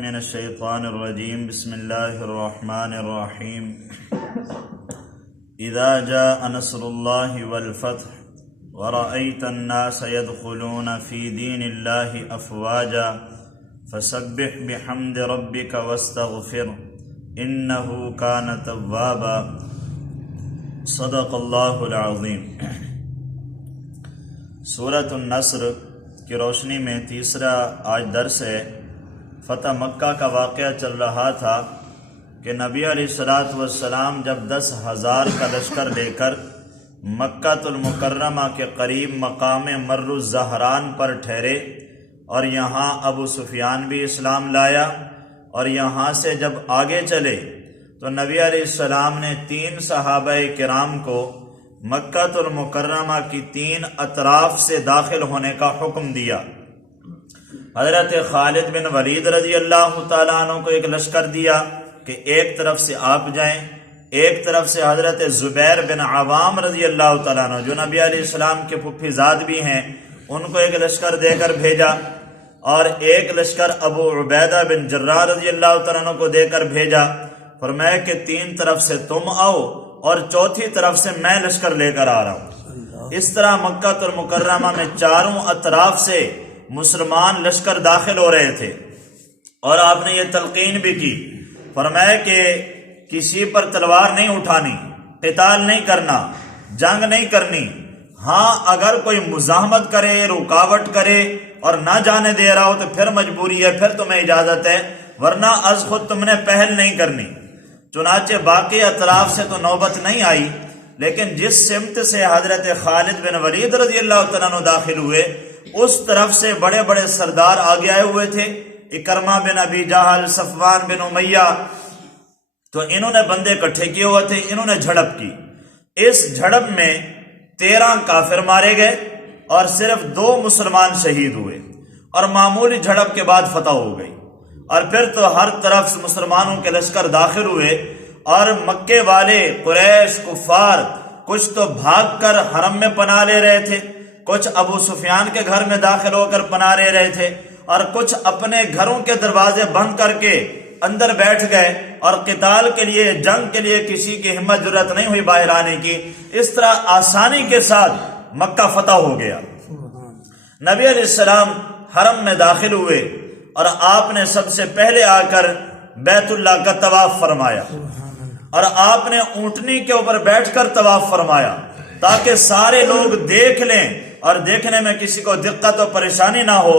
من الشیطان الرجیم بسم اللہ الرحمن الرحیم اذا جاء نصر اللہ والفتح ورأیت الناس يدخلون فی دین اللہ افواجا فسبح بحمد ربک واستغفر انہ کان توابا صدق اللہ العظیم۔ سورۃ النصر کی روشنی میں تیسرا آج درس ہے۔ فتح مکہ کا واقعہ چل رہا تھا کہ نبی علیہ الصلوۃ والسلام جب 10,000 کا لشکر لے کر مکہ المکرمہ کے قریب مقام مر الزہران پر ٹھہرے اور یہاں ابو سفیان بھی اسلام لایا، اور یہاں سے جب آگے چلے تو نبی علیہ السلام نے 3 صحابہ کرام کو مکہ المکرمہ کی 3 اطراف سے داخل ہونے کا حکم دیا۔ حضرت خالد بن ولید رضی اللہ تعالیٰ عنہ کو ایک لشکر دیا کہ ایک طرف سے آپ جائیں، ایک طرف سے حضرت زبیر بن عوام رضی اللہ تعالیٰ عنہ جو نبی علیہ السلام کے پھپھی زاد بھی ہیں ان کو ایک لشکر دے کر بھیجا، اور ایک لشکر ابو عبیدہ بن جراح رضی اللہ تعالیٰ عنہ کو دے کر بھیجا۔ فرمایا کہ 3 طرف سے تم آؤ اور چوتھی طرف سے میں لشکر لے کر آ رہا ہوں۔ اس طرح مکہ المکرمہ میں چاروں اطراف سے مسلمان لشکر داخل ہو رہے تھے، اور آپ نے یہ تلقین بھی کی۔ فرمایا کہ کسی پر تلوار نہیں اٹھانی، قتال نہیں کرنا، جنگ نہیں کرنی۔ ہاں اگر کوئی مزاحمت کرے، رکاوٹ کرے اور نہ جانے دے رہا ہو تو پھر مجبوری ہے، پھر تمہیں اجازت ہے، ورنہ از خود تم نے پہل نہیں کرنی۔ چنانچہ باقی اطراف سے تو نوبت نہیں آئی، لیکن جس سمت سے حضرت خالد بن ولید رضی اللہ تعالیٰ عنہ داخل ہوئے اس طرف سے بڑے بڑے سردار آگے آئے ہوئے تھے، اکرمہ بن ابی جہل، صفوان بن امیہ، تو انہوں نے بندے اکٹھے کیے ہوئے تھے، انہوں نے جھڑپ کی۔ اس جھڑپ میں 13 کافر مارے گئے اور صرف 2 مسلمان شہید ہوئے، اور معمولی جھڑپ کے بعد فتح ہو گئی۔ اور پھر تو ہر طرف سے مسلمانوں کے لشکر داخل ہوئے، اور مکے والے قریش کفار کچھ تو بھاگ کر حرم میں پناہ لے رہے تھے، کچھ ابو سفیان کے گھر میں داخل ہو کر پناہ لے رہے تھے، اور کچھ اپنے گھروں کے دروازے بند کر کے اندر بیٹھ گئے، اور قتال کے لیے، جنگ کے لیے کسی کی ہمت جرات نہیں ہوئی باہر آنے کی۔ اس طرح آسانی کے ساتھ مکہ فتح ہو گیا۔ نبی علیہ السلام حرم میں داخل ہوئے، اور آپ نے سب سے پہلے آ کر بیت اللہ کا طواف فرمایا، اور آپ نے اونٹنی کے اوپر بیٹھ کر طواف فرمایا تاکہ سارے لوگ دیکھ لیں اور دیکھنے میں کسی کو دقت و پریشانی نہ ہو۔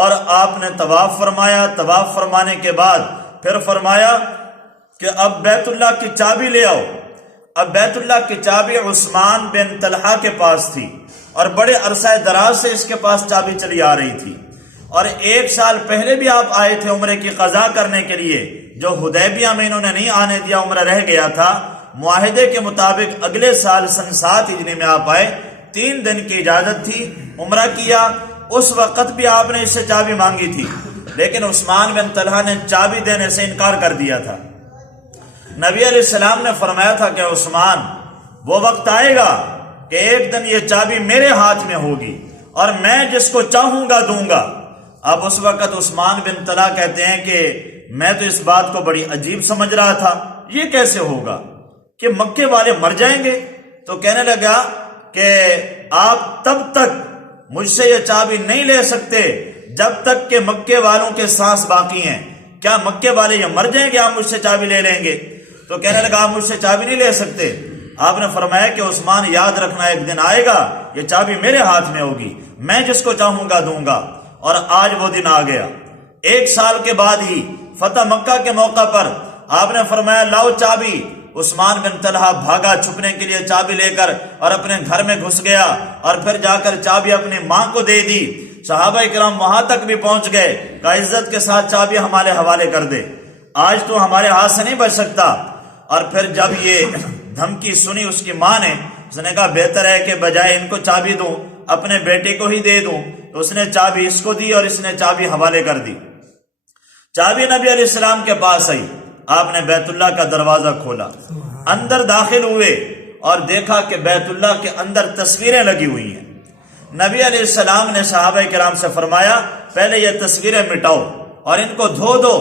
اور آپ نے طواف فرمایا۔ طواف فرمانے کے بعد پھر فرمایا کہ اب بیت اللہ کی چابی لے آؤ۔ اب بیت اللہ کی چابی عثمان بن طلحہ کے پاس تھی، اور بڑے عرصہ دراز سے اس کے پاس چابی چلی آ رہی تھی، اور 1 سال پہلے بھی آپ آئے تھے عمرے کی قضا کرنے کے لیے، جو حدیبیہ میں انہوں نے نہیں آنے دیا، عمرہ رہ گیا تھا۔ معاہدے کے مطابق اگلے سال سن 7 ہجری میں آپ آئے، 3 دن کی اجازت تھی، عمرہ کیا۔ اس وقت بھی آپ نے اس سے چابی مانگی تھی، لیکن عثمان بن طلحہ نے چابی دینے سے انکار کر دیا تھا۔ نبی علیہ السلام نے فرمایا تھا کہ عثمان، وہ وقت آئے گا کہ ایک دن یہ چابی میرے ہاتھ میں ہوگی، اور میں جس کو چاہوں گا دوں گا۔ اب اس وقت عثمان بن طلحہ کہتے ہیں کہ میں تو اس بات کو بڑی عجیب سمجھ رہا تھا، یہ کیسے ہوگا کہ مکے والے مر جائیں گے؟ تو کہنے لگا کہ آپ تب تک مجھ سے یہ چابی نہیں لے سکتے جب تک کہ مکے والوں کے سانس باقی ہیں۔ کیا مکے والے یہ مر جائیں گے آپ مجھ سے چابی لے لیں گے؟ تو کہنے لگا آپ مجھ سے چابی نہیں لے سکتے۔ آپ نے فرمایا کہ عثمان یاد رکھنا، ایک دن آئے گا یہ چابی میرے ہاتھ میں ہوگی، میں جس کو چاہوں گا دوں گا۔ اور آج وہ دن آ گیا۔ 1 سال کے بعد ہی فتح مکہ کے موقع پر آپ نے فرمایا لاؤ چابی۔ عثمان بن طلحہ بھاگا چھپنے کے لیے چابی لے کر، اور اپنے گھر میں گھس گیا، اور پھر جا کر چابی اپنی ماں کو دے دی۔ صحابہ کرام وہاں تک بھی پہنچ گئے کہ عزت کے ساتھ چابی ہمارے حوالے کر دے، آج تو ہمارے ہاتھ سے نہیں بچ سکتا۔ اور پھر جب یہ دھمکی سنی اس کی ماں نے، اس نے کہا بہتر ہے کہ بجائے ان کو چابی دوں اپنے بیٹے کو ہی دے دوں۔ تو اس نے چابی اس کو دی، اور اس نے چابی حوالے کر دی۔ چابی نبی علیہ السلام کے پاس آئی، آپ نے بیت اللہ کا دروازہ کھولا، اندر داخل ہوئے، اور دیکھا کہ بیت اللہ کے اندر تصویریں لگی ہوئی ہیں۔ نبی علیہ السلام نے صحابہ کرام سے فرمایا پہلے یہ تصویریں مٹاؤ، اور ان کو دھو دو۔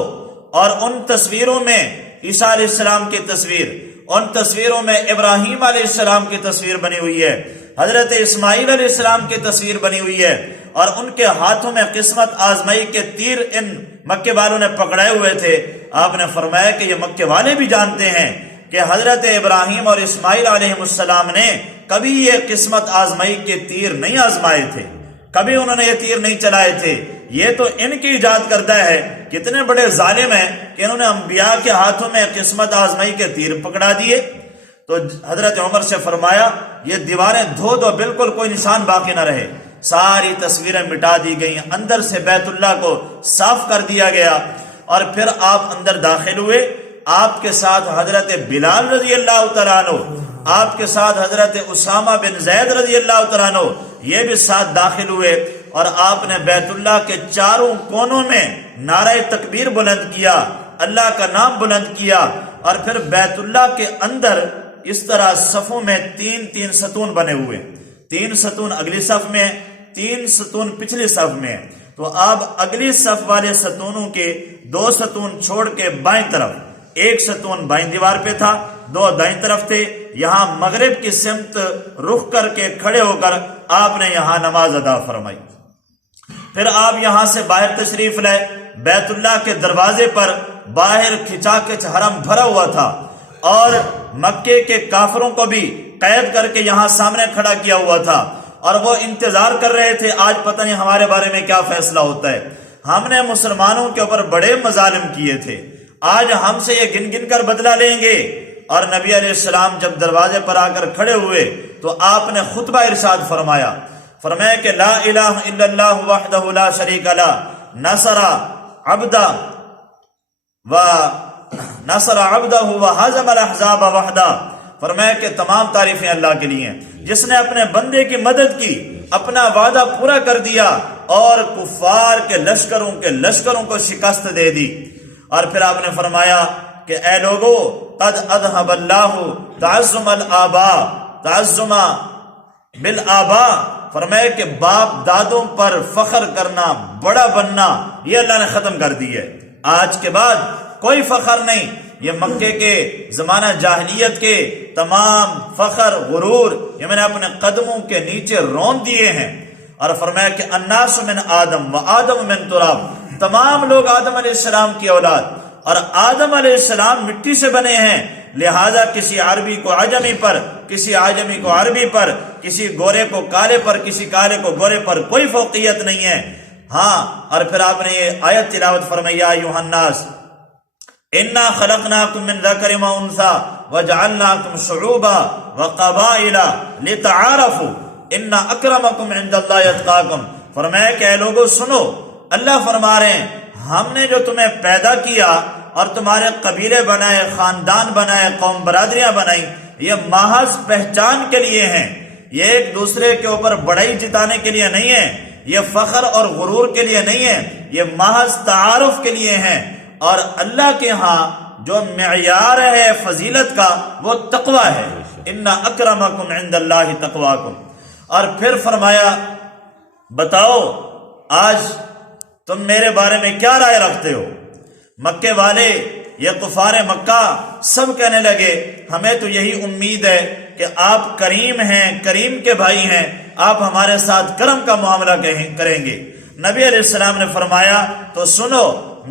اور ان تصویروں میں عیسیٰ علیہ السلام کی تصویر، ان تصویروں میں ابراہیم علیہ السلام کی تصویر بنی ہوئی ہے، حضرت اسماعیل علیہ السلام کی تصویر بنی ہوئی ہے، اور ان کے ہاتھوں میں قسمت آزمائی کے تیر ان مکے والوں نے پکڑائے ہوئے تھے۔ آپ نے فرمایا کہ یہ مکے والے بھی جانتے ہیں کہ حضرت ابراہیم اور اسماعیل علیہ السلام نے کبھی یہ قسمت آزمائی کے تیر نہیں آزمائے تھے، کبھی انہوں نے یہ تیر نہیں چلائے تھے، یہ تو ان کی ایجاد کردہ ہے۔ کتنے بڑے ظالم ہیں کہ انہوں نے انبیاء کے ہاتھوں میں قسمت آزمائی کے تیر پکڑا دیے۔ تو حضرت عمر سے فرمایا یہ دیواریں دھو دو، بالکل کوئی نشان باقی نہ رہے۔ ساری تصویریں مٹا دی گئیں، اندر سے بیت اللہ کو صاف کر دیا گیا، اور پھر آپ اندر داخل ہوئے۔ آپ کے ساتھ حضرت بلال رضی اللہ تعالیٰ عنہ، آپ کے ساتھ حضرت اسامہ بن زید رضی اللہ تعالیٰ عنہ، یہ بھی ساتھ داخل ہوئے، اور آپ نے بیت اللہ کے چاروں کونوں میں نعرہ تکبیر بلند کیا، اللہ کا نام بلند کیا، اور پھر بیت اللہ کے اندر اس طرح صفوں میں تین تین ستون بنے ہوئے، تین ستون اگلی صف میں، تین ستون پچھلی صف میں۔ تو آپ اگلی صف والے ستونوں کے دو ستون چھوڑ کے بائیں طرف، ایک ستون بائیں دیوار پہ تھا، دو دائیں طرف تھے، یہاں مغرب کی سمت رخ کر کے کھڑے ہو کر آپ نے یہاں نماز ادا فرمائی۔ پھر آپ یہاں سے باہر تشریف لائے، بیت اللہ کے دروازے پر باہر کھچا کھچ حرم بھرا ہوا تھا، اور مکے کے کافروں کو بھی قید کر کے یہاں سامنے کھڑا کیا ہوا تھا، اور وہ انتظار کر رہے تھے آج پتہ نہیں ہمارے بارے میں کیا فیصلہ ہوتا ہے۔ ہم نے مسلمانوں کے اوپر بڑے مظالم کیے تھے، آج ہم سے یہ گن گن کر بدلہ لیں گے۔ اور نبی علیہ السلام جب دروازے پر آ کر کھڑے ہوئے تو آپ نے خطبہ ارشاد فرمایا کہ لا الہ الا اللہ وحدہ لا شریک لہ نصر عبدہ وہزم الاحزاب وحدہ۔ فرمایا کہ تمام تعریفیں اللہ کے لیے ہیں جس نے اپنے بندے کی مدد کی، اپنا وعدہ پورا کر دیا، اور کفار کے لشکروں کو شکست دے دی۔ اور پھر آپ نے فرمایا کہ اے لوگو قد اذهب اللہ تعظم الآباء تعظم بالآباء، فرمایا کہ باپ دادوں پر فخر کرنا، بڑا بننا، یہ اللہ نے ختم کر دی ہے۔ آج کے بعد کوئی فخر نہیں، یہ مکے کے زمانہ جاہلیت کے تمام فخر غرور یہ میں نے اپنے قدموں کے نیچے رون دیے ہیں۔ اور فرمایا کہ الناس من آدم و آدم من تراب، تمام لوگ آدم علیہ السلام کی اولاد، اور آدم علیہ السلام مٹی سے بنے ہیں، لہذا کسی عربی کو عجمی پر، کسی عجمی کو عربی پر، کسی گورے کو کالے پر، کسی کالے کو گورے پر کوئی فوقیت نہیں ہے۔ ہاں، اور پھر آپ نے یہ آیت تلاوت فرمائی یا ایھا الناس انا خلقناکم من ذکر و انثی وجعلناکم شعوبا وقبائل لتعارفوا ان اکرمکم عند اللہ اتقاکم۔ فرمایا کہ اے لوگو سنو، اللہ فرما رہے ہیں ہم نے جو تمہیں پیدا کیا اور تمہارے قبیلے بنائے، خاندان بنائے، قوم برادریاں بنائی، یہ محض پہچان کے لیے ہیں، یہ ایک دوسرے کے اوپر بڑائی جتانے کے لیے نہیں ہے، یہ فخر اور غرور کے لیے نہیں ہے، یہ محض تعارف کے لیے ہیں۔ اور اللہ کے ہاں جو معیار ہے فضیلت کا وہ تقوی ہے، ان اکرمکم عند اللہ تقواکم۔ اور پھر فرمایا بتاؤ آج تم میرے بارے میں کیا رائے رکھتے ہو؟ مکے والے، یہ کفار مکہ سب کہنے لگے ہمیں تو یہی امید ہے کہ آپ کریم ہیں، کریم کے بھائی ہیں، آپ ہمارے ساتھ کرم کا معاملہ کریں گے۔ نبی علیہ السلام نے فرمایا تو سنو،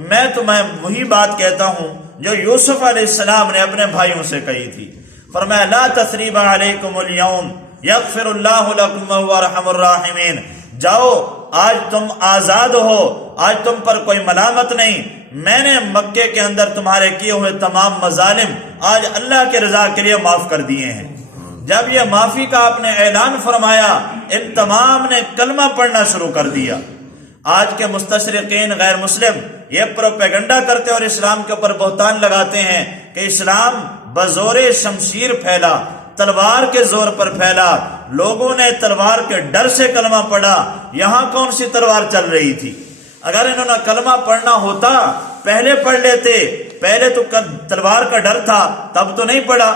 میں تمہیں وہی بات کہتا ہوں جو یوسف علیہ السلام نے اپنے بھائیوں سے کہی تھی۔ فرمایا لا تثریب علیکم اليوم یغفر اللہ لکم وهو ارحم الراحمین۔ جاؤ، آج تم آزاد ہو، آج تم پر کوئی ملامت نہیں، میں نے مکے کے اندر تمہارے کیے ہوئے تمام مظالم آج اللہ کے رضا کے لیے معاف کر دیے ہیں۔ جب یہ معافی کا آپ نے اعلان فرمایا، ان تمام نے کلمہ پڑھنا شروع کر دیا۔ آج کے مستشرقین غیر مسلم یہ پروپیگنڈا کرتے اور اسلام کے اوپر بہتان لگاتے ہیں کہ اسلام بزور شمشیر پھیلا، تلوار کے زور پر پھیلا، لوگوں نے تلوار کے ڈر سے کلمہ پڑھا۔ یہاں کون سی تلوار چل رہی تھی؟ اگر انہوں نے کلمہ پڑھنا ہوتا پہلے پڑھ لیتے، پہلے تو تلوار کا ڈر تھا تب تو نہیں پڑھا،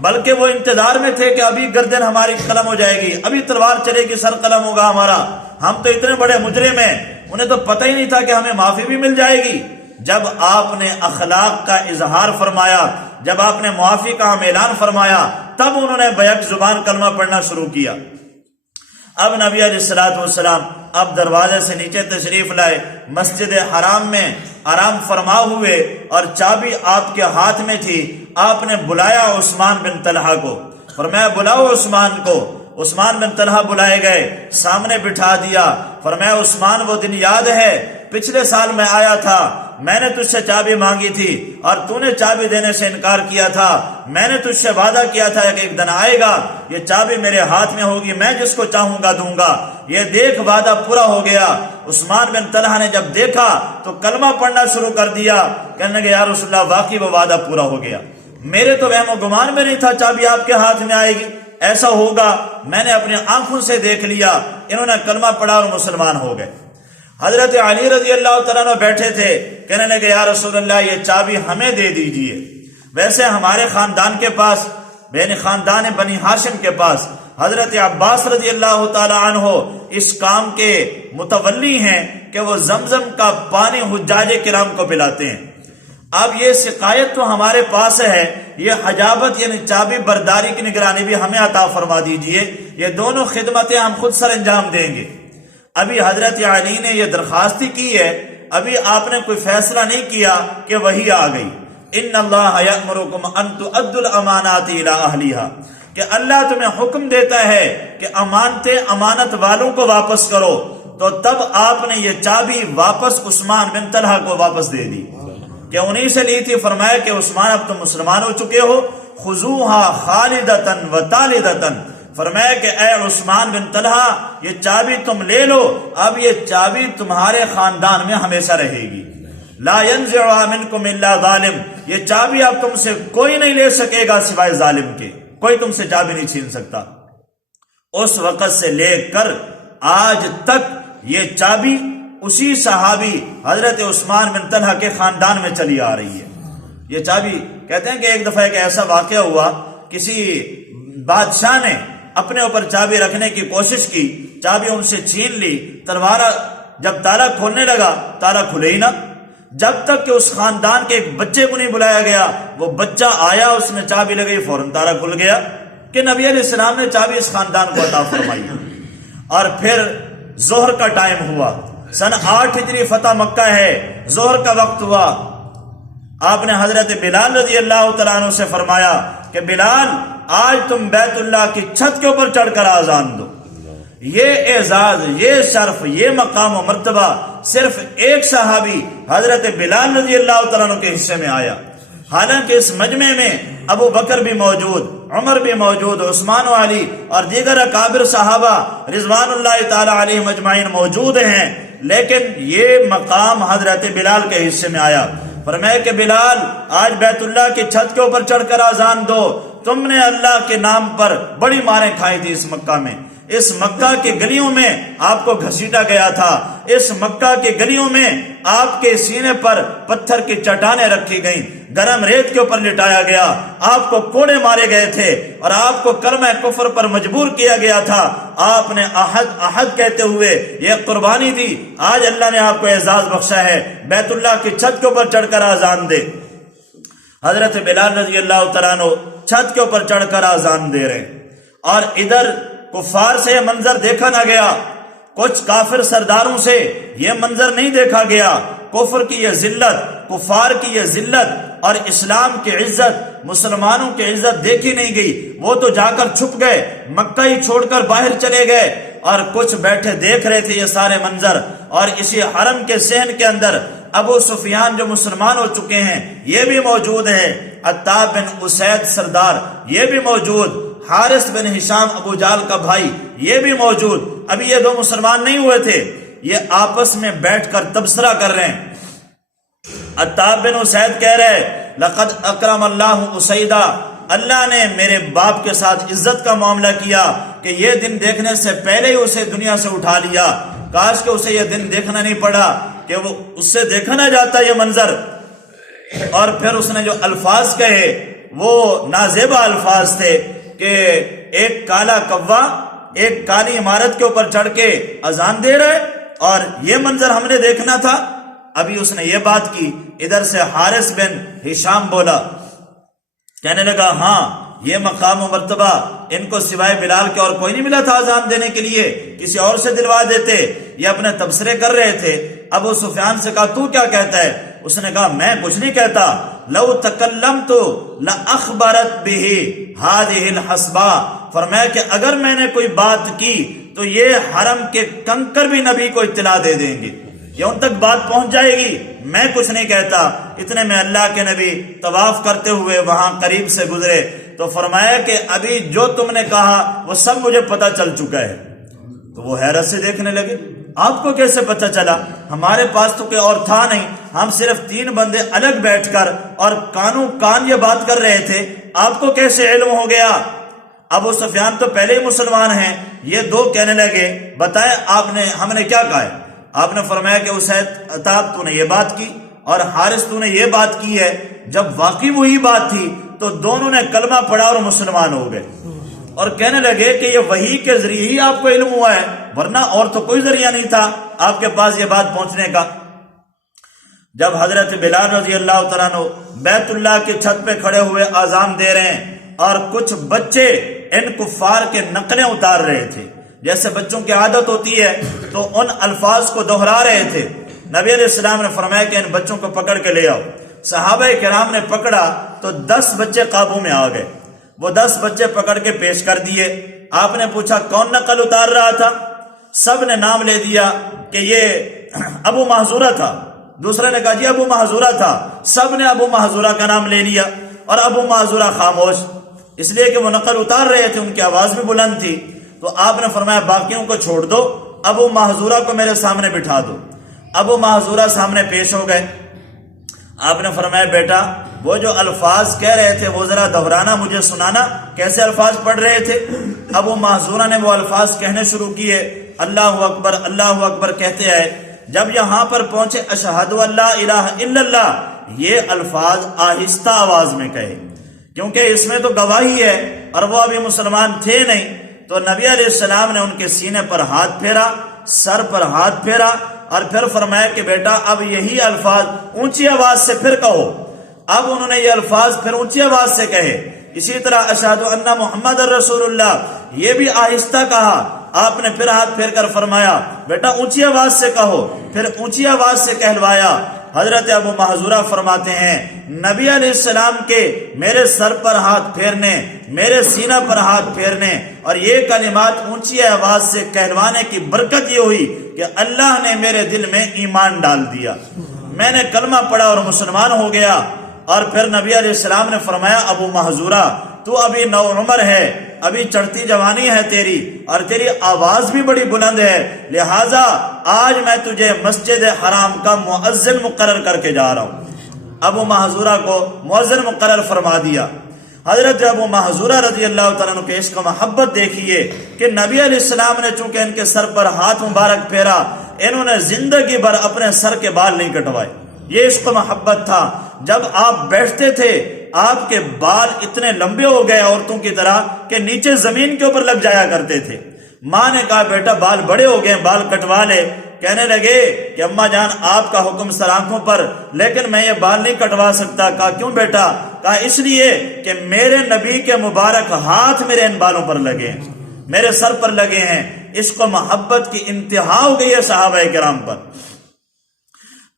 بلکہ وہ انتظار میں تھے کہ ابھی گردن ہماری قلم ہو جائے گی، ابھی تلوار چلے گی، سر قلم ہوگا ہمارا، ہم تو اتنے بڑے مجرم ہیں۔ انہیں تو پتہ ہی نہیں تھا کہ ہمیں معافی بھی مل جائے گی۔ جب آپ نے اخلاق کا اظہار فرمایا، جب آپ نے معافی کا اعلان فرمایا، تب انہوں نے بیک زبان کلمہ پڑھنا شروع کیا۔ اب نبی علیہ الصلوۃ والسلام اب دروازے سے نیچے تشریف لائے، مسجد حرام میں آرام فرما ہوئے، اور چابی آپ کے ہاتھ میں تھی۔ آپ نے بلایا عثمان بن طلحہ کو، فرمایا بلاؤ عثمان کو۔ عثمان بن طلحہ بلائے گئے، سامنے بٹھا دیا۔ فرمایا عثمان وہ دن یاد ہے؟ پچھلے سال میں آیا تھا، میں نے تجھ سے چابی مانگی تھی اور تو نے چابی دینے سے انکار کیا تھا۔ میں نے تجھ سے وعدہ کیا تھا کہ ایک دن آئے گا، یہ چابی میرے ہاتھ میں ہوگی، میں جس کو چاہوں گا دوں گا۔ یہ دیکھ وعدہ پورا ہو گیا۔ عثمان بن طلحہ نے جب دیکھا تو کلمہ پڑھنا شروع کر دیا، کہنے لگے یا رسول اللہ واقعی وہ وعدہ پورا ہو گیا، میرے تو وہم و گمان میں نہیں تھا چابی آپ کے ہاتھ میں آئے گی، ایسا ہوگا، میں نے اپنی آنکھوں سے دیکھ لیا۔ انہوں نے کلمہ پڑھا اور مسلمان ہو گئے۔ حضرت علی رضی اللہ تعالیٰ عنہ بیٹھے تھے، کہنے لگے یا رسول اللہ یہ چابی ہمیں دے دیجئے۔ ویسے ہمارے خاندان کے پاس، یعنی خاندان بنی ہاشم کے پاس، حضرت عباس رضی اللہ تعالیٰ عنہ اس کام کے متولی ہیں کہ وہ زمزم کا پانی حجاج کرام کو پلاتے ہیں۔ اب یہ سقایت تو ہمارے پاس ہے، یہ حجابت یعنی چابی برداری کی نگرانی بھی ہمیں عطا فرما دیجئے، یہ دونوں خدمتیں ہم خود سر انجام دیں گے۔ ابھی حضرت علی نے یہ درخواست کی ہے، ابھی آپ نے کوئی فیصلہ نہیں کیا کہ وہی آ گئی، ان اللہ یأمرکم ان تؤدوا الامانات الی اہلیہا، کہ اللہ تمہیں حکم دیتا ہے کہ امانتیں امانت والوں کو واپس کرو۔ تو تب آپ نے یہ چابی واپس عثمان بن طلحہ کو واپس دے دی، کہ انہی سے لی تھی۔ فرمایا کہ عثمان اب تم مسلمان ہو چکے ہو، خذوہا خالدتن و تالدتن، فرمایا کہ اے عثمان بن طلحہ یہ چابی تم لے لو، اب یہ چابی تمہارے خاندان میں ہمیشہ رہے گی۔ لا ینزعها منکم الا ظالم، یہ چابی اب تم سے کوئی نہیں لے سکے گا سوائے ظالم کے، کوئی تم سے چابی نہیں چھین سکتا۔ اس وقت سے لے کر آج تک یہ چابی اسی صحابی حضرت عثمان بن طلحہ کے خاندان میں چلی آ رہی ہے۔ یہ چابی کہتے ہیں کہ ایک دفعہ ایک ایسا واقعہ ہوا، کسی بادشاہ نے اپنے اوپر چابی رکھنے کی کوشش کی، چابی ان سے چھین لی، تلوارہ جب تالا کھولنے لگا تالا کھلے ہی نہ، جب تک کہ اس خاندان کے ایک بچے کو نہیں بلایا گیا۔ وہ بچہ آیا، اس نے چابی لگائی، فوراً تالا کھل گیا کہ نبی علیہ السلام نے چابی اس خاندان کو عطا فرمائی۔ اور پھر ظہر کا ٹائم ہوا، سن 8 ہجری فتح مکہ ہے، ظہر کا وقت ہوا، آپ نے حضرت بلال رضی اللہ تعالیٰ عنہ سے فرمایا کہ بلال آج تم بیت اللہ کی چھت کے اوپر چڑھ کر آذان دو۔ یہ اعزاز، یہ شرف، یہ مقام و مرتبہ صرف ایک صحابی حضرت بلال رضی اللہ تعالیٰ عنہ کے حصے میں آیا، حالانکہ اس مجمع میں ابو بکر بھی موجود، عمر بھی موجود، عثمان و علی اور دیگر اکابر صحابہ رضوان اللہ تعالی علیہم اجمعین موجود ہیں، لیکن یہ مقام حضرت بلال کے حصے میں آیا۔ فرمایا کہ بلال آج بیت اللہ کی چھت کے اوپر چڑھ کر آذان دو، تم نے اللہ کے نام پر بڑی ماریں کھائی تھی اس مکہ میں، اس مکہ کے گلیوں میں آپ کو گھسیٹا گیا تھا، اس مکہ کے گلیوں میں آپ کے سینے پر پتھر کی چٹانیں رکھی گئیں، گرم ریت کے اوپر لٹایا گیا، آپ کو کوڑے مارے گئے تھے اور آپ کو کلمہ کفر پر مجبور کیا گیا تھا۔ آپ نے احد کہتے ہوئے یہ قربانی دی، آج اللہ نے آپ کو اعزاز بخشا ہے، بیت اللہ کی چھت کے اوپر چڑھ کر آذان دے۔ حضرت بلال رضی اللہ تعالیٰ عنہ چھت کے اوپر چڑھ کر آذان دے رہے، اور ادھر کفار سے یہ منظر دیکھا نہ گیا، کچھ کافر سرداروں سے یہ منظر نہیں دیکھا گیا، کفر کی یہ ذلت، کفار کی یہ ذلت اور اسلام کی عزت، مسلمانوں کی عزت دیکھی نہیں گئی۔ وہ تو جا کر چھپ گئے، مکہ ہی چھوڑ کر باہر چلے گئے، اور کچھ بیٹھے دیکھ رہے تھے یہ سارے منظر۔ اور اسی حرم کے صحن کے اندر ابو سفیان جو مسلمان ہو چکے ہیں یہ بھی موجود ہے، عتاب بن اسید سردار یہ بھی موجود، حارث بن ہشام ابو جال کا بھائی یہ بھی موجود۔ ابھی یہ دو مسلمان نہیں ہوئے تھے، یہ آپس میں بیٹھ کر تبصرہ کر رہے ہیں۔ عتاب بن اسید کہہ رہے لقد اکرم اللہ اسیدہ، اللہ نے میرے باپ کے ساتھ عزت کا معاملہ کیا کہ یہ دن دیکھنے سے پہلے ہی اسے دنیا سے اٹھا لیا، کاش کہ اسے یہ دن دیکھنا نہیں پڑا کہ وہ اس سے دیکھا نہ جاتا یہ منظر۔ اور پھر اس نے جو الفاظ کہے وہ نازیبہ الفاظ تھے کہ ایک کالا کوا ایک کالی عمارت کے اوپر چڑھ کے اذان دے رہے اور یہ منظر ہم نے دیکھنا تھا۔ ابھی اس نے یہ بات کی، ادھر سے حارث بن ہشام بولا، کہنے لگا ہاں یہ مقام و مرتبہ ان کو سوائے بلال کے اور کوئی نہیں ملا تھا اذان دینے کے لیے، کسی اور سے دلوا دیتے۔ یہ اپنے تبصرے کر رہے تھے۔ ابو سفیان سے کہا تو کیا کہتا ہے؟ اس نے کہا میں کچھ نہیں کہتا، لو تکلمت لاخبرت به هذه الحسبہ، فرمایا کہ اگر میں نے کوئی بات کی تو یہ حرم کے کنکر بھی نبی کو اطلاع دے دیں گے، یہ ان تک بات پہنچ جائے گی، میں کچھ نہیں کہتا۔ اتنے میں اللہ کے نبی طواف کرتے ہوئے وہاں قریب سے گزرے تو فرمایا کہ ابھی جو تم نے کہا وہ سب مجھے پتہ چل چکا ہے۔ تو وہ حیرت سے دیکھنے لگے، آپ کو کیسے پتہ چلا؟ ہمارے پاس تو کوئی اور تھا نہیں، ہم صرف 3 بندے الگ بیٹھ کر اور کانوں کان یہ بات کر رہے تھے، آپ کو کیسے علم ہو گیا؟ ابو سفیان تو پہلے ہی مسلمان ہیں، یہ 2 کہنے لگے بتائیں ہم نے کیا کہا ہے؟ آپ نے فرمایا کہ اسید عتاب تو نے یہ بات کی اور حارث تو نے یہ بات کی ہے۔ جب واقعی وہی بات تھی تو دونوں نے کلمہ پڑھا اور مسلمان ہو گئے، اور کہنے لگے کہ یہ وحی کے ذریعے ہی آپ کو علم ہوا ہے، ورنہ اور تو کوئی ذریعہ نہیں تھا آپ کے پاس یہ بات پہنچنے کا۔ جب حضرت بلال رضی اللہ تعالیٰ عنہ بیت اللہ کی چھت پہ کھڑے ہوئے اذان دے رہے ہیں اور کچھ بچے ان کفار کے نقلیں اتار رہے تھے، جیسے بچوں کی عادت ہوتی ہے تو ان الفاظ کو دہرا رہے تھے، نبی علیہ السلام نے فرمایا کہ ان بچوں کو پکڑ کے لے آؤ۔ صحابہ کرام نے پکڑا تو 10 بچے قابو میں آ گئے، وہ 10 بچے پکڑ کے پیش کر دیے۔ آپ نے پوچھا کون نقل اتار رہا تھا؟ سب نے نام لے دیا کہ یہ ابو محذورہ تھا، دوسرے نے کہا جی ابو محذورہ تھا، سب نے ابو محذورہ کا نام لے لیا، اور ابو محذورہ خاموش، اس لیے کہ وہ نقل اتار رہے تھے، ان کی آواز بھی بلند تھی۔ تو آپ نے فرمایا باقیوں کو چھوڑ دو، ابو محذورہ کو میرے سامنے بٹھا دو۔ ابو محذورہ سامنے پیش ہو گئے۔ آپ نے فرمایا بیٹا وہ جو الفاظ کہہ رہے تھے وہ ذرا دہرانا، مجھے سنانا کیسے الفاظ پڑھ رہے تھے۔ ابو محذورہ نے وہ الفاظ کہنے شروع کیے، اللہ اکبر اللہ اکبر کہتے آئے۔ جب یہاں پر پہنچے اشہد ان لا الہ الا اللہ، یہ الفاظ آہستہ آواز میں کہے، کیونکہ اس میں تو گواہی ہے اور وہ ابھی مسلمان تھے نہیں۔ تو نبی علیہ السلام نے ان کے سینے پر ہاتھ پھیرا، سر پر ہاتھ پھیرا، اور پھر فرمایا کہ بیٹا اب یہی الفاظ اونچی آواز سے پھر کہو۔ اب انہوں نے یہ الفاظ پھر اونچی آواز سے کہے۔ اسی طرح اشہد ان محمد رسول اللہ، یہ بھی آہستہ کہا۔ آپ نے پھر ہاتھ پھیر کر فرمایا بیٹا اونچی آواز سے کہو، پھر اونچی آواز سے کہلوایا۔ حضرت ابو محذورہ فرماتے ہیں نبی علیہ السلام کے میرے سر پر ہاتھ پھیرنے، میرے سینہ پر ہاتھ پھیرنے اور یہ کلمات اونچی آواز سے کہلوانے کی برکت یہ ہوئی کہ اللہ نے میرے دل میں ایمان ڈال دیا، میں نے کلمہ پڑھا اور مسلمان ہو گیا۔ اور پھر نبی علیہ السلام نے فرمایا ابو محذورہ تو ابھی نو عمر ہے، ابھی چڑھتی جوانی ہے تیری، اور تیری آواز بھی بڑی بلند ہے، لہٰذا آج میں تجھے مسجد حرام کا مؤذن مقرر کر کے جا رہا ہوں۔ ابو محذورہ کو مؤذن مقرر فرما دیا۔ حضرت ابو محذورہ رضی اللہ تعالیٰ عنہ کے عشق و محبت دیکھیے کہ نبی علیہ السلام نے چونکہ ان کے سر پر ہاتھ مبارک پھیرا، انہوں نے زندگی بھر اپنے سر کے بال نہیں کٹوائے، یہ عشق و محبت تھا۔ جب آپ بیٹھتے تھے آپ کے بال اتنے لمبے ہو گئے عورتوں کی طرح کہ نیچے زمین کے اوپر لگ جایا کرتے تھے۔ ماں نے کہا بیٹا بال بڑے ہو گئے، بال کٹوا لے۔ کہنے لگے کہ اماں جان آپ کا حکم سر آنکھوں پر، لیکن میں یہ بال نہیں کٹوا سکتا۔ کہا کیوں بیٹا؟ کہا اس لیے کہ میرے نبی کے مبارک ہاتھ میرے ان بالوں پر لگے ہیں، میرے سر پر لگے ہیں۔ عشق و محبت کی انتہا ہو گئی ہے صحابہ کرام پر۔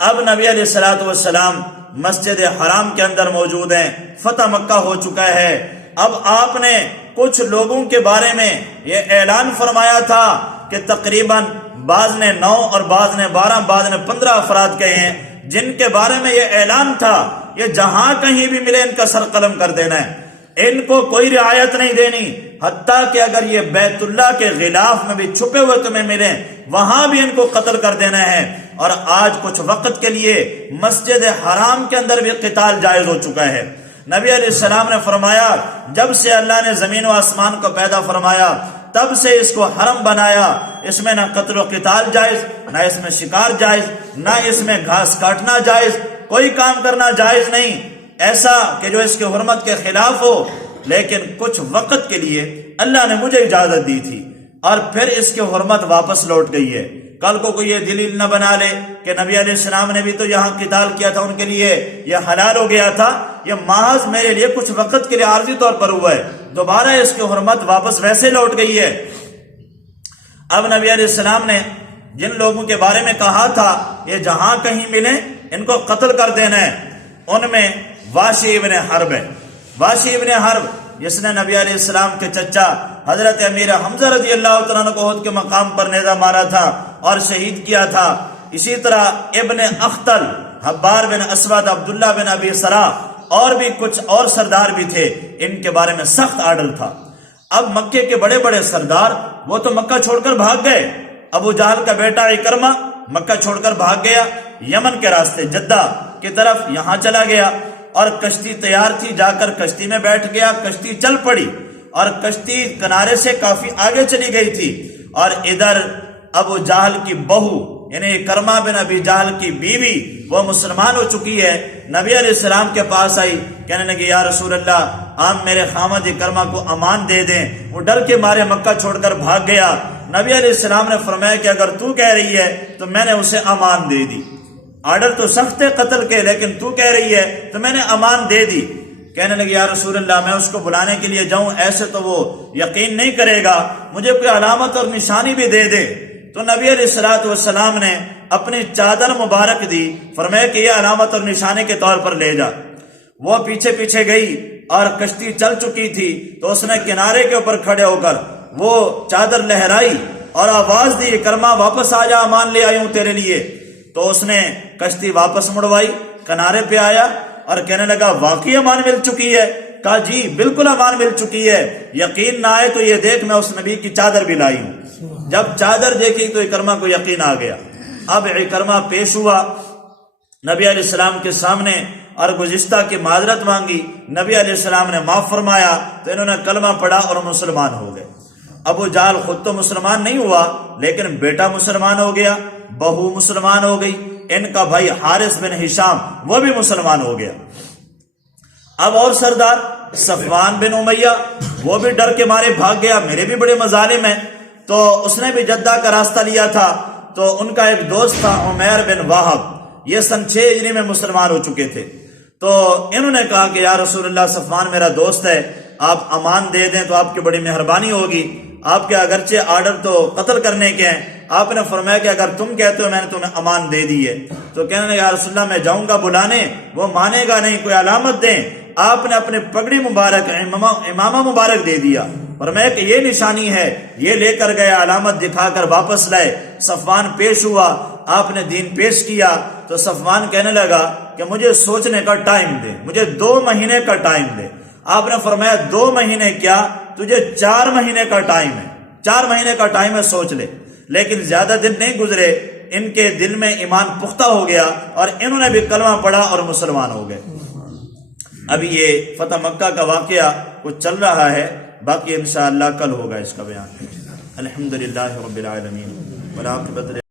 اب نبی علیہ الصلوۃ والسلام مسجد حرام کے اندر موجود ہیں، فتح مکہ ہو چکا ہے۔ اب آپ نے کچھ لوگوں کے بارے میں یہ اعلان فرمایا تھا کہ تقریباً بعض نے 9 اور بعض نے 12 بعض نے 15 افراد کہے ہیں جن کے بارے میں یہ اعلان تھا یہ جہاں کہیں بھی ملے ان کا سر قلم کر دینا ہے، ان کو کوئی رعایت نہیں دینی، حتیٰ کہ اگر یہ بیت اللہ کے غلاف میں بھی چھپے ہوئے تمہیں ملیں وہاں بھی ان کو قتل کر دینا ہے۔ اور آج کچھ وقت کے لیے مسجد حرام کے اندر بھی قتال جائز ہو چکا ہے۔ نبی علیہ السلام نے فرمایا جب سے اللہ نے زمین و آسمان کو پیدا فرمایا تب سے اس کو حرم بنایا، اس میں نہ قتل و قتال جائز، نہ اس میں شکار جائز، نہ اس میں گھاس کاٹنا جائز، کوئی کام کرنا جائز نہیں ایسا کہ جو اس کے حرمت کے خلاف ہو۔ لیکن کچھ وقت کے لیے اللہ نے مجھے اجازت دی تھی اور پھر اس کی حرمت واپس لوٹ گئی ہے۔ کل کو کوئی یہ دلیل نہ بنا لے کہ نبی علیہ السلام نے بھی تو یہاں قتال کیا تھا، ان کے لیے یہ حلال ہو گیا تھا، یہ محض میرے لیے کچھ وقت کے لیے عارضی طور پر ہوا ہے، دوبارہ اس کی حرمت واپس ویسے لوٹ گئی ہے۔ اب نبی علیہ السلام نے جن لوگوں کے بارے میں کہا تھا یہ جہاں کہیں ملیں ان کو قتل کر دینا ہے، ان میں واشی ابن حرب ہے۔ واشی ابن حرب جس نے نبی علیہ السلام کے چچا حضرت امیر حمزہ رضی اللہ تعالیٰ عنہ کو احد کے مقام پر نیزہ مارا تھا اور شہید کیا تھا۔ اسی طرح ابن اختل، حبار بن اسود، عبداللہ بن ابی سرا اور بھی کچھ اور سردار بھی تھے، ان کے بارے میں سخت آرڈر تھا۔ اب مکے کے بڑے بڑے سردار وہ تو مکہ چھوڑ کر بھاگ گئے۔ ابو جہل کا بیٹا اکرمہ مکہ چھوڑ کر بھاگ گیا، یمن کے راستے جدہ کی طرف یہاں چلا گیا، اور کشتی تیار تھی، جا کر کشتی میں بیٹھ گیا، کشتی چل پڑی اور کشتی کنارے سے کافی آگے چلی گئی تھی، اور ادھر ابو جہل کی بہو یعنی اکرمہ بن ابی جہل کی بیوی وہ مسلمان ہو چکی ہے، نبی علیہ السلام کے پاس آئی، کہنے لگی یا رسول اللہ آپ میرے خامد اکرمہ کو امان دے دیں، وہ ڈر کے مارے مکہ چھوڑ کر بھاگ گیا۔ نبی علیہ السلام نے فرمایا کہ اگر تو کہہ رہی ہے تو میں نے اسے امان دے دی، آرڈر تو سخت ہے قتل کے، لیکن تو کہہ رہی ہے تو میں نے امان دے دی۔ کہنے لگے یا رسول اللہ میں اس کو بلانے کے لیے جاؤں، ایسے تو وہ یقین نہیں کرے گا، مجھے کوئی علامت اور نشانی بھی دے دے۔ تو نبی علیہ السلام نے اپنی چادر مبارک دی، فرمایا کہ یہ علامت اور نشانے کے طور پر لے جا۔ وہ پیچھے پیچھے گئی اور کشتی چل چکی تھی، تو اس نے کنارے کے اوپر کھڑے ہو کر وہ چادر لہرائی اور آواز دی اکرمہ واپس آ جا، امان لے آئی ہوں تیرے لیے۔ تو اس نے کشتی واپس مڑوائی، کنارے پہ آیا اور کہنے لگا واقعی امان مل چکی ہے؟ کہا جی بالکل امان مل چکی ہے، یقین نہ آئے تو یہ دیکھ میں اس نبی کی چادر بھی لائی ہوں۔ جب چادر دیکھی تو اکرمہ کو یقین آ گیا۔ اب اکرمہ پیش ہوا نبی علیہ السلام کے سامنے اور گزشتہ کی معذرت مانگی، نبی علیہ السلام نے معاف فرمایا، تو انہوں نے کلمہ پڑھا اور مسلمان ہو گئے۔ ابو جہل خود تو مسلمان نہیں ہوا، لیکن بیٹا مسلمان ہو گیا، بہو مسلمان ہو گئی، ان کا بھائی حارث بن ہشام وہ بھی مسلمان ہو گیا۔ اب اور سردار صفوان بن امیہ وہ بھی ڈر کے مارے بھاگ گیا، میرے بھی بڑے مظالم ہیں، تو اس نے بھی جدہ کا راستہ لیا تھا۔ تو ان کا ایک دوست تھا عمیر بن واہب، یہ سن 6 ہجری میں مسلمان ہو چکے تھے۔ تو انہوں نے کہا کہ یا رسول اللہ صفوان میرا دوست ہے، آپ امان دے دیں تو آپ کی بڑی مہربانی ہوگی، آپ کے اگرچہ آرڈر تو قتل کرنے کے ہیں، آپ نے فرمایا کہ اگر تم کہتے ہو میں نے تمہیں امان دے دی ہے۔ تو کہنے لگا یا رسول اللہ میں جاؤں گا بلانے، وہ مانے گا نہیں، کوئی علامت دیں۔ آپ نے اپنے پگڑی مبارک امامہ مبارک دے دیا، فرمایا کہ یہ نشانی ہے، یہ لے کر گئے، علامت دکھا کر واپس لائے۔ صفوان پیش ہوا، آپ نے دین پیش کیا، تو صفوان کہنے لگا کہ مجھے سوچنے کا ٹائم دے، مجھے 2 مہینے کا ٹائم دے۔ آپ نے فرمایا 2 مہینے کیا، تجھے 4 مہینے کا ٹائم ہے، 4 مہینے کا ٹائم ہے، سوچ لے۔ لیکن زیادہ دن نہیں گزرے، ان کے دل میں ایمان پختہ ہو گیا اور انہوں نے بھی کلمہ پڑھا اور مسلمان ہو گئے۔ ابھی یہ فتح مکہ کا واقعہ کچھ چل رہا ہے، باقی انشاءاللہ کل ہوگا اس کا بیان۔ الحمدللہ رب العالمین والعاقبۃ